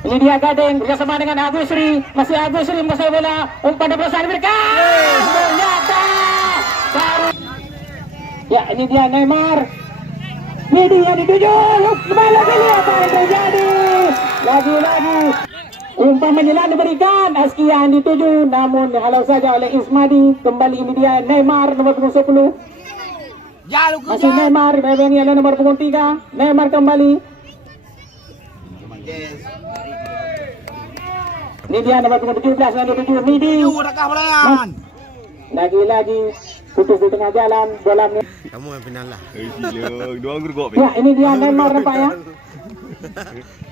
Ini dia Gading bersama dengan Agusri, masih Agusri menguasai bola, umpan dan berusaha mereka. Ternyata baru. Ya, ini dia Neymar. Midi yang dituju. Kembali lagi apa yang terjadi? Lagi-lagi umpan menyelam diberikan. Askia yang dituju, namun halau saja oleh Ismadi. Kembali ini dia Neymar nomor punggung 10. Masih Neymar, ini adalah nomor punggung 3. Neymar kembali. Ini dia nomor punggung 17 yang dituju Midi. Lagi-lagi putus di tengah jalan bolanya. Kamu yang final lah. Ya, ini dia Neymar nampaknya.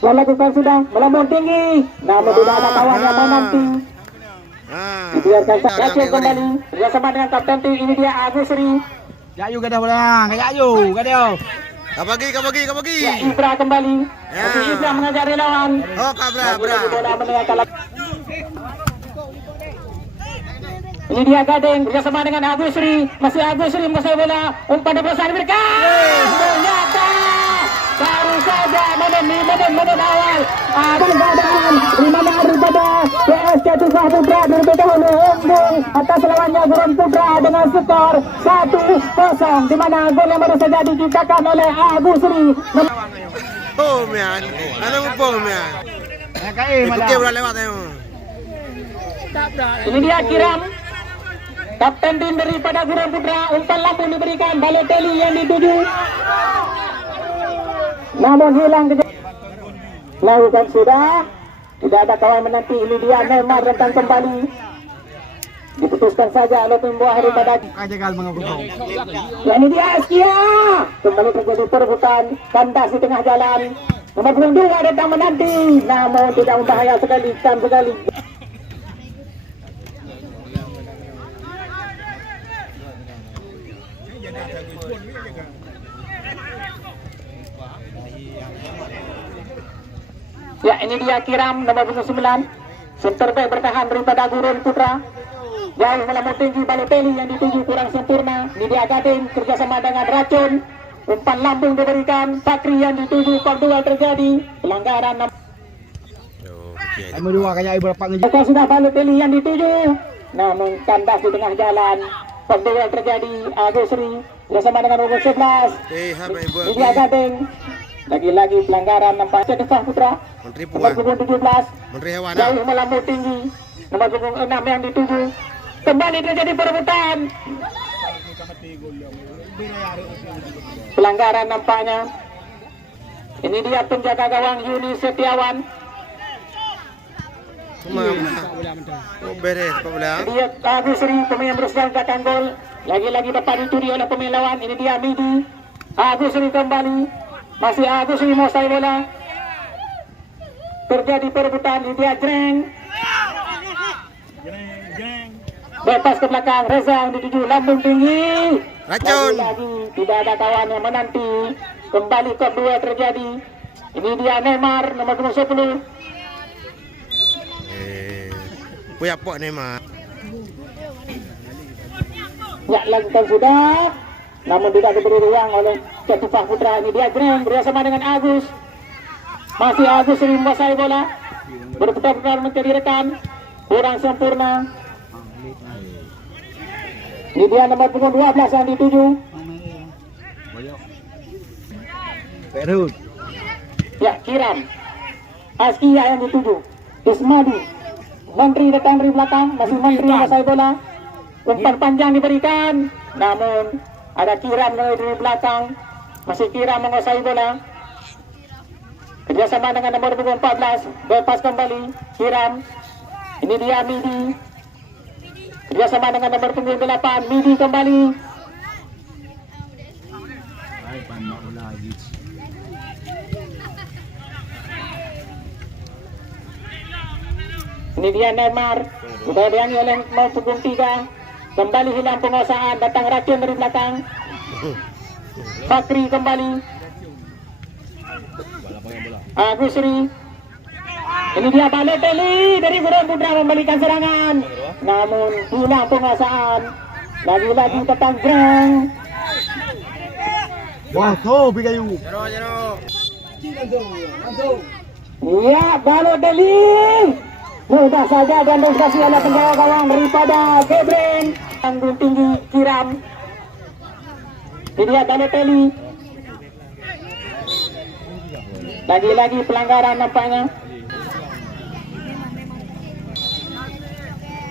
Melakukan sudah melambung tinggi, namun tidak ada kawan yang menanti. Dibiarkan Racun kembali bersama dengan kapten tim. Ini dia Agusri. Jayu gadah bola, Jayu gadah. Kau bagi. Ya, Ibra kembali. Masih Ibra mengajar relawan. Oh, Kabra. Bola meninggalkan. Ini dia Gading bersama dengan Agusri, masih Agusri menguasai bola, umpan dan berusaha mereka. Ternyata baru saja menit awal. Keadaan di mana daripada PSC Tufah Putra lebih dahulu unggul atas lawannya Gurun Putra dengan skor 1-0, di mana gol yang baru saja diciptakan oleh Agusri. Oh, man. Ano mo po, man? Ipukay bola lewat ayo. Ini dia Kiram, kapten tim daripada Gurun Putra. Umpan lambung diberikan, Balotelli yang dituju, namun hilang kejar. Lakukan sudah, tidak ada kawan menanti. Ini dia Neymar datang kembali, diputuskan saja oleh tim buah daripada. Ya, ini dia Askia, kembali terjadi perebutan kandas di tengah jalan. Nomor punggung 2 datang menanti, namun tidak membahaya sekali, sekali. Ya, ini dia Kiram nomor 9, center back bertahan daripada Gurun Putra. Jauh melambung tinggi, Balotelli yang dituju kurang sempurna. Ini dia Gading kerjasama dengan Racun, umpan lambung diberikan. Fakri yang dituju, duel terjadi, pelanggaran. Maka sudah Balotelli yang dituju, namun kandas di tengah jalan. Duel terjadi, Agusri bersama dengan nomor 11. Ini dia Gading. Lagi-lagi pelanggaran nampaknya Tufah Putra. Nomor punggung 17. Jauh melambung tinggi, nomor punggung 6 yang dituju. Kembali terjadi perebutan. Pelanggaran nampaknya. Ini dia penjaga gawang Yuni Setiawan. Dia Agusri, pemain berusaha mengangkat gol. Lagi-lagi dapat dicuri oleh pemain lawan. Ini dia Midi. Agusri kembali. Masih Agusri menguasai bola. Terjadi perebutan. Ini dia Jreng. Bebas ke belakang. Reza yang dituju, lambung tinggi. Racun. Lagi tidak ada kawan yang menanti. Kembali ke 2 terjadi. Ini dia Neymar nomor 10. Puya pok Neymar. Ya, lakukan sudah, namun tidak diberi ruang oleh Tufah Putra. Ini dia Jreng bersama dengan Agus. Masih Agus sering menguasai bola, berputar-putar mencari rekan, kurang sempurna. Ini dia nomor punggung 12 yang dituju. Ya, Kiram. Askia yang dituju. Ismadi. Menteri datang dari belakang, masih Menteri menguasai bola. Umpan panjang diberikan, namun ada Kiram dari belakang. Masih Kiram menguasai bola. Kerjasama dengan nomor punggung 14. Bebas kembali Kiram. Ini dia Midi. Kerjasama dengan nomor punggung 8. Midi kembali. Ini dia Neymar. Sudah diangi oleh nomor punggung 3. Kembali hilang penguasaan. Datang Racun dari belakang. Fakri kembali. Agusri. Ini dia Balotelli dari Gurun Putra membalikan serangan, namun hilang penguasaan. Lagi-lagi datang Jreng. Wah, tuh Bigayu. Ya, Balotelli. Mudah saja dan dikasih oleh penjaga gawang daripada Gebren. Tanggung tinggi Kiram. Ini dia Balotelli. Lagi-lagi pelanggaran nampaknya.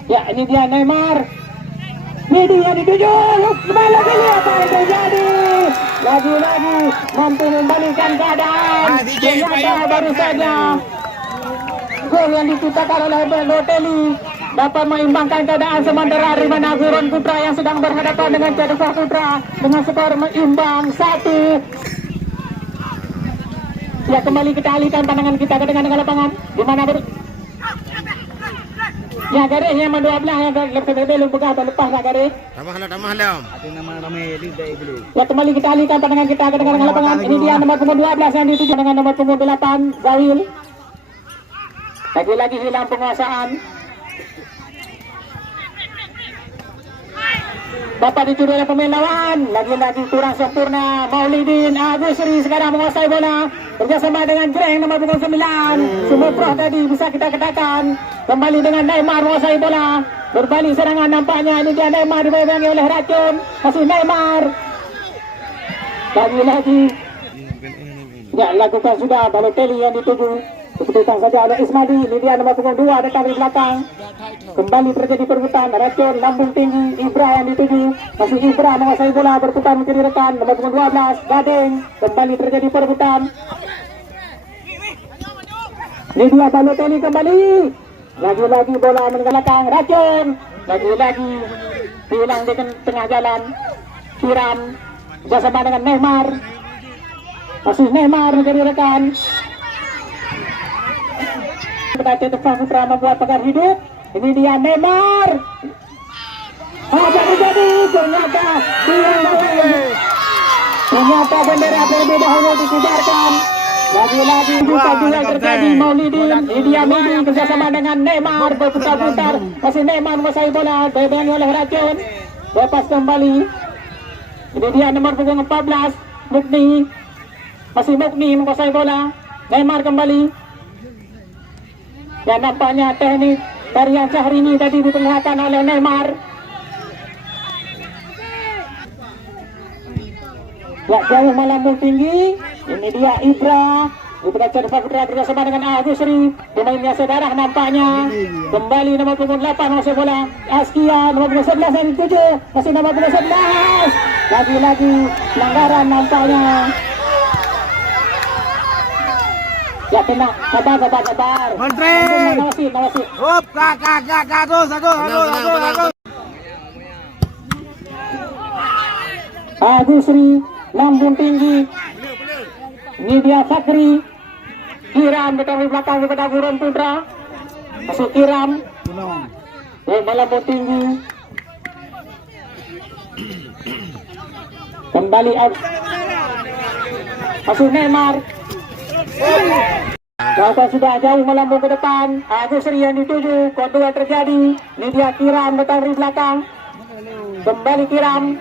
Ya, ini dia Neymar. Medi yang dituju. Balotelli apa yang terjadi? Lagi-lagi mampu membalikan keadaan. Ternyata baru saja gol yang diciptakan oleh Balotelli dapat mengimbangkan keadaan, sementara Rimana Gurun Putra yang sedang berhadapan dengan Cadufah Putra dengan skor imbang 1. Ya, kembali kita alihkan pandangan kita ke dengan lapangan di mana ya garis yang dua belah yang belum buka atau lepas lah garis. Tambah lah. Ating nama ramai di dulu. Ya, kembali kita alihkan pandangan kita ke dengan lapangan. Ini dia nomor punggung 12 yang dituju dengan nomor punggung 8 Zawil. Lagi-lagi hilang penguasaan. Dapat dicuri oleh pemain lawan. Lagi-lagi kurang sempurna. Maulidin Agusri sekarang menguasai bola bersama dengan Greng nomor punggung 9. Sumoproh tadi bisa kita katakan. Kembali dengan Neymar menguasai bola. Berbalik serangan nampaknya. Ini dia Neymar dipegangi oleh racun. Masih Neymar. Lagi-lagi. Ya, lakukan sudah Balotelli yang dituju. Keputusan saja oleh Ismadi. Ini dia nomor punggung 2 datang di belakang. Kembali terjadi perebutan. Racun lambung tinggi. Ibra yang dituju. Masih Ibra menguasai bola berputar ke kiri rekan. Nomor punggung 12 Gading. Kembali terjadi perebutan. Ini dia Balotelli kembali. Lagi-lagi bola meninggalkan racun. Lagi-lagi hilang di tengah jalan. Kiram bersama dengan Neymar. Masih Neymar menjadi rekan. Cadufah Putra membuat pagar hidup. Ini dia Neymar. Apa terjadi? Ternyata bendera terlebih dahulu dikibarkan. Lagi-lagi juga terjadi. Maulidin. Ini dia Medi kerjasama dengan Neymar berputar-putar. Masih Neymar menguasai bola. Dipegangi oleh racun. Lepas kembali. Ini dia nomor punggung 14 Mukni. Masih Mukni menguasai bola. Neymar kembali. Dan nampaknya teknik tarian Syahrini tadi diperlihatkan oleh Neymar. Ya, jauh melambung tinggi. Ini dia Ibra. Ibra Cadufah Putra bersama dengan Agusri. Pemainnya sedarah nampaknya. Kembali nomor punggung 8 masih bola. Askia nomor punggung 11 yang dituju. Masih nomor punggung 11. Lagi-lagi pelanggaran nampaknya. Ya, tenang, sabar. Menteri. Nawasi. Hop, kak, terus. Agusri, lambung tinggi. Ini dia Fakri. Kiram bertahan di belakang kepada Gurun Putra. Masuk Kiram. Melambung tinggi. Kembali masuk Neymar. Maka sudah jauh melambung ke depan. Agusri yang dituju. Kedua terjadi. Ini dia Kiram datang di belakang. Kembali Kiram.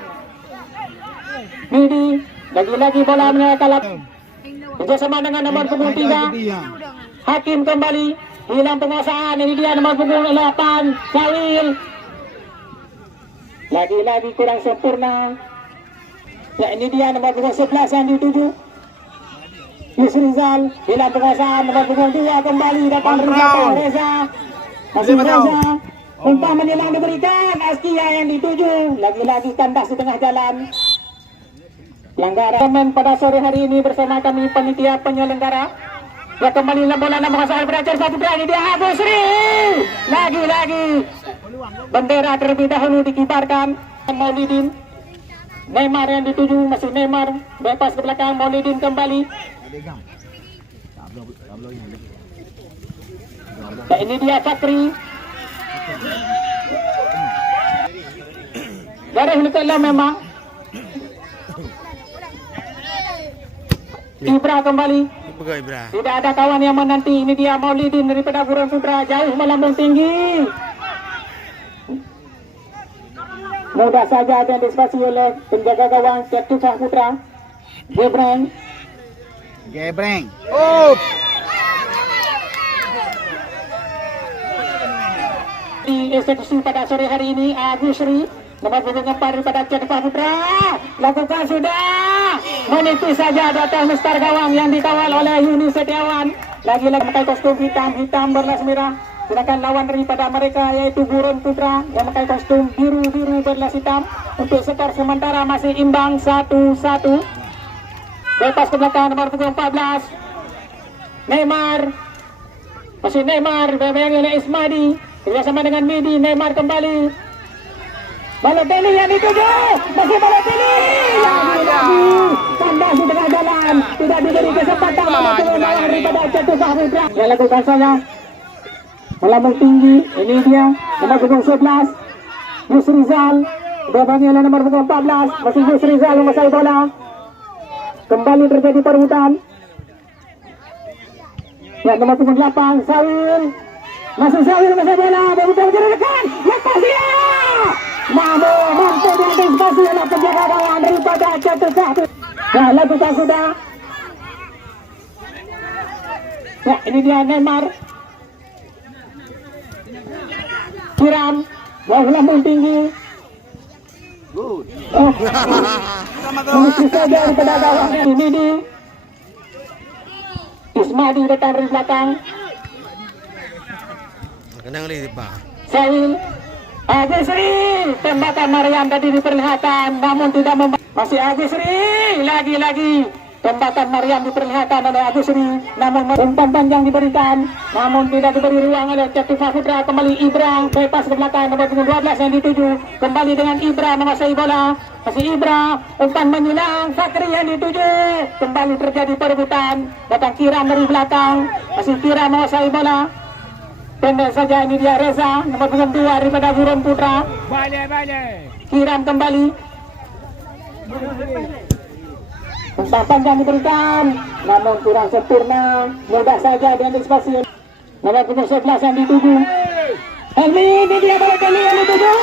Midi. Lagi-lagi bola menyalahkan. Bersama dengan nomor punggung 3. Hakim kembali. Hilang penguasaan. Ini dia nomor punggung 8 Sawil. Lagi-lagi kurang sempurna. Ya, ini dia nomor punggung 11 yang dituju. Yusrizal hilang penguasaan. Nomor punggung 2 kembali datang Reza. Masih Reza. Umpan menyelang diberikan. Askia yang dituju. Lagi-lagi kandas di tengah jalan. Pelanggaran pada sore hari ini bersama kami panitia penyelenggara. Ya, kembali bola penguasaan pada Cadufah Putra. Ini dia Agusri. Lagi-lagi bendera terlebih dahulu dikibarkan. Maulidin. Neymar yang dituju. Masih Neymar. Bebas ke belakang. Maulidin kembali. Ya, ini dia Fakri. Garis lukanya memang. Ibra kembali. Tidak ada kawan yang menanti. Ini dia Maulidin daripada Gurun Putra. Jauh melambung tinggi. Mudah saja diantisipasi oleh penjaga gawang Cadufah Putra. Gebreng. Oh. dieksekusi pada sore hari ini. Agusri nomor punggung 4 daripada Cedepa Putra lakukan sudah menipis saja datang Mister Gawang yang dikawal oleh Yuni Setiawan. Lagi-lagi pakai kostum hitam berlas merah. Sedangkan lawan daripada mereka yaitu Gurun Putra yang pakai kostum biru berlas hitam. Untuk skor sementara masih imbang 1-1. Bebas ke belakang nomor punggung 14 Neymar. Masih Neymar bermain oleh Ismadi bersama dengan Midi. Neymar kembali. Balotelli yang dituju, masih Balotelli lagi kandas di tengah jalan, tidak diberi kesempatan Balotelli lawan daripada Cedepa Putra. Dia lakukan saja melambung tinggi. Ini dia nomor punggung 11 Yus Rizal dibangi oleh nomor punggung 14 masih Yus Rizal menguasai bola. Kembali terjadi perebutan. Ya, nomor punggung 8 Sawil masih Sawil menguasai bola, berusaha menjadikan lepas dia. Namun mampu diantisipasi oleh penjaga gawang daripada Cedepa. Ya, lakukan sudah. Ya, ini dia Neymar. Kiram, lambung tinggi. Good. Oh, menipis saja daripada gawang ini di Ismadi datang dari belakang. Kena ngeli Pak. Sawil Agusri, tembakan Mariam tadi diperlihatkan namun tidak masih Agusri, lagi-lagi tembakan Mariam diperlihatkan oleh Agusri namun umpan panjang diberikan namun tidak diberi ruang oleh Cedepa Putra. Kembali Ibra bebas ke belakang nomor 12 yang dituju, kembali dengan Ibra menguasai bola. Masih Ibra, umpan menyilang Fakri yang dituju, kembali terjadi perebutan. Datang Kiram dari belakang, masih Kiram menguasai bola. Pendek saja, ini dia Reza nomor 2 daripada Gurun Putra. Balik. Kiram kembali, umpan panjang diberikan namun kurang sempurna, mudah saja diantisipasi nomor 11 yang dituju. Helmi, ini dia Balotelli yang dituju,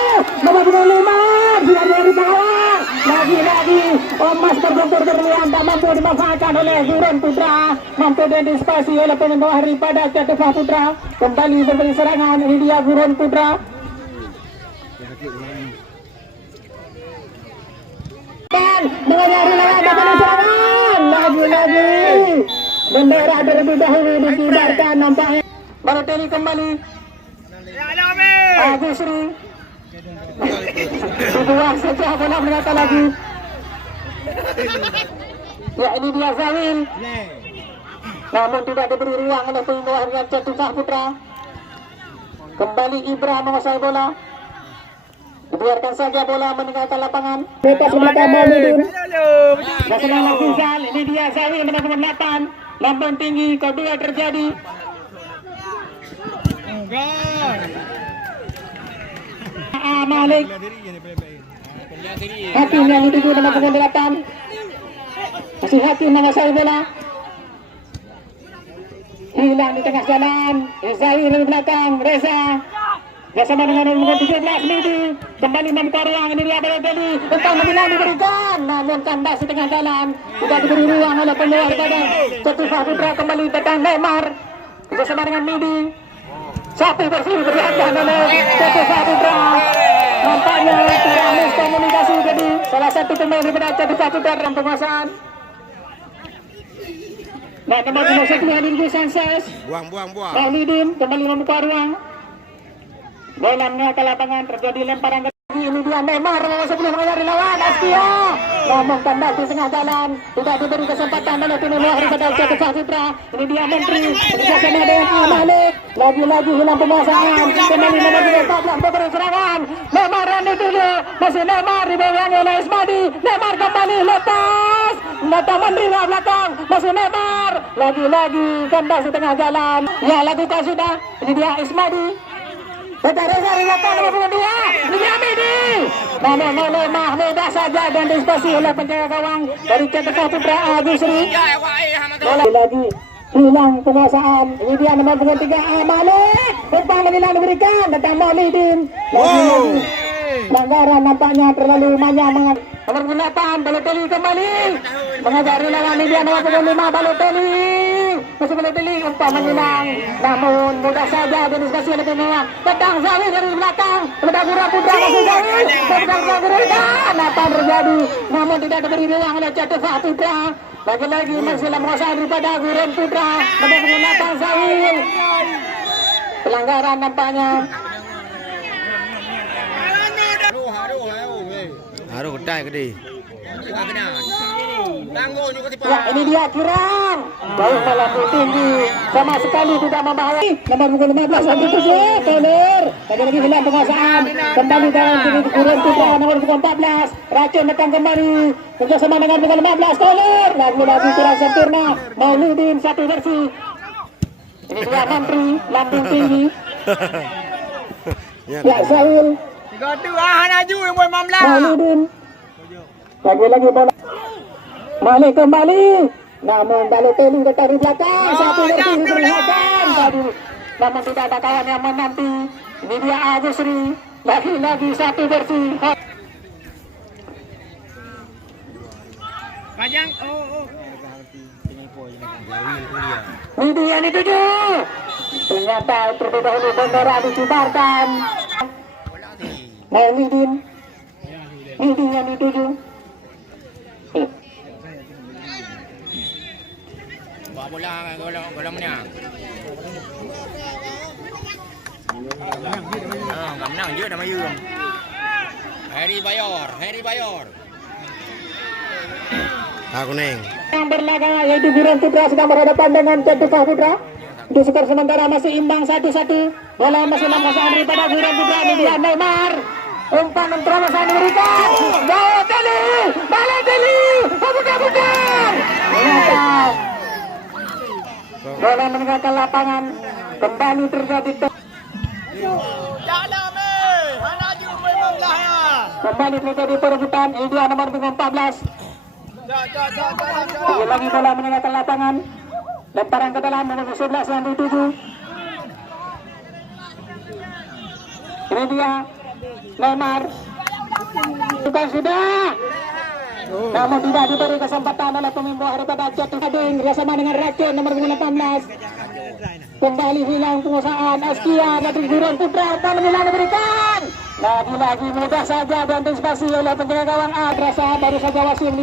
nomor 5 sudah dari bawah. Lagi-lagi Omas berbentur berlian tak mampu dimanfaatkan oleh Gurun Putra, mampu diantisipasi oleh pemain daripada Cedepa Putra. Kembali memberi serangan, ini dia Gurun Putra. Dan mengejar lawan dapat serangan, lagi-lagi bendera terlebih dahulu dikibarkan nampaknya. Balotelli kembali. Agusri kedua saja bola mereka lagi. Ya, ini dia Zawil namun tidak diberi ruang oleh pemain Cedepa Putra. Kembali Ibra menguasai bola, dibiarkan saja bola meninggalkan lapangan. Bebas ke belakang Maulidin. Masalah Lafizal, ini dia Zawil nomor 8, lambung tinggi kedua terjadi. Malik Hakim yang dituju nomor 8, masih Hakim menguasai bola, hilang di tengah jalan. Zair dari belakang, Reza bersama dengan nomor 17 Midi kembali membuka ruang. Ini dia Balotelli, tentang membilang diberikan namun kandas di tengah jalan, tidak diberi ruang oleh peluang daripada Cedepa Putra. Kembali datang Neymar bersama dengan Midi, satu bersih berikan oleh Cedepa Putra. Nampaknya tidak miskomunikasi jadi salah satu pemain daripada Cedepa Putra dalam penguasaan. Nah, nomor 21 Hadir Sanchez. Buang. Maulidin kembali membuka ruang. Bola ke lapangan, terjadi lemparan lagi. Ini dia Neymar sebelum mengejar lawan Astia. Namun kandas di tengah jalan, tidak diberi kesempatan oleh tim luar daripada Cedepa Putra. Ini dia Menteri bersama dengan Malik. Lagi-lagi hilang penguasaan. Kembali nomor 14 memberi serangan. Neymar yang dituju, masih Neymar dibayangi oleh Ismadi. Neymar kembali lepas. Datang Menteri dari belakang, masih Neymar. Lagi-lagi kandas di tengah jalan. Ya, lakukan sudah. Ini dia Ismadi. Betul Reza di belakang nomor 22. Ini dia Midi. Namun melemah mudah saja dan dispasi oleh penjaga gawang dari Cedepa Putra Agusri. Lagi hilang penguasaan. Ini dia nomor 3 Malik. Umpan menyilang diberikan datang Maulidin. Lagi-lagi pelanggaran nampaknya terlalu banyak. Nomor 8 Balotelli kembali mengajari lawan. Ini dia nomor 5 Balotelli. masih Balotelli, umpan menyenang, namun mudah saja Dennis Basio oleh pemain. Tendang Zawil dari belakang, Gura Putra masih Zawil, tendang Zawil dan apa yang terjadi? Namun tidak diberi ruang oleh Ceteva Putra. Lagi-lagi masih dalam kuasa daripada Guren Putra, dapat menggunakan Zawil. Pelanggaran nampaknya. Aduh, gede. Ya, ini dia Kirang. Jauh melaju tinggi, sama sekali tidak membahayai. Nomor punggung 15 untuk 7, Toler. Lagi-lagi hilang penguasaan. Kembali dalam titik Guren Putra nomor punggung 14. Racun datang kembali. Kerjasama dengan punggung 15, Toler. Lagi-lagi kurang sempurna. Mauludin satu versi. Ini dia Mantri, lambung tinggi. Ya, Zawil. Mauludin. Lagi-lagi bola. Malik kembali. Namun Balotelli dekat di belakang. Satu versi diperlihatkan tadi. Namun tidak ada kawan yang menanti. Ini dia Agusri. Lagi-lagi satu versi. Pajang. Ini dia ini 7. Ternyata terlebih dahulu bendera dikibarkan. Mauludin. Ini dia ini 7. Bola menang. Gak menang je nama you. Harry Bayor. Aku neng. Yang berlaga yaitu Guren Putra sedang berhadapan dengan Ceteva Putra. Untuk skor sementara masih imbang 1-1. Bola masih dalam kuasaan daripada Guren Putra. Ini dia Neymar. Umpan terobosan diberikan. Balotelli. Putar. Bola meninggalkan lapangan. Kembali terjadi. Kembali terjadi perebutan. Ini dia nomor 14. Lagi bola meninggalkan lapangan. Lemparan ke dalam nomor 11 yang dituju. Ini dia Neymar. Bukan sudah. Namun tidak diberi kesempatan oleh pemimpin daripada Jatuh Ading bersama dengan Racun nomor 18. Kembali hilang penguasaan Askia dari Guren Putra dan hilang diberikan. Lagi-lagi mudah saja diantisipasi oleh penjaga gawang A. Terasa baru saja wasit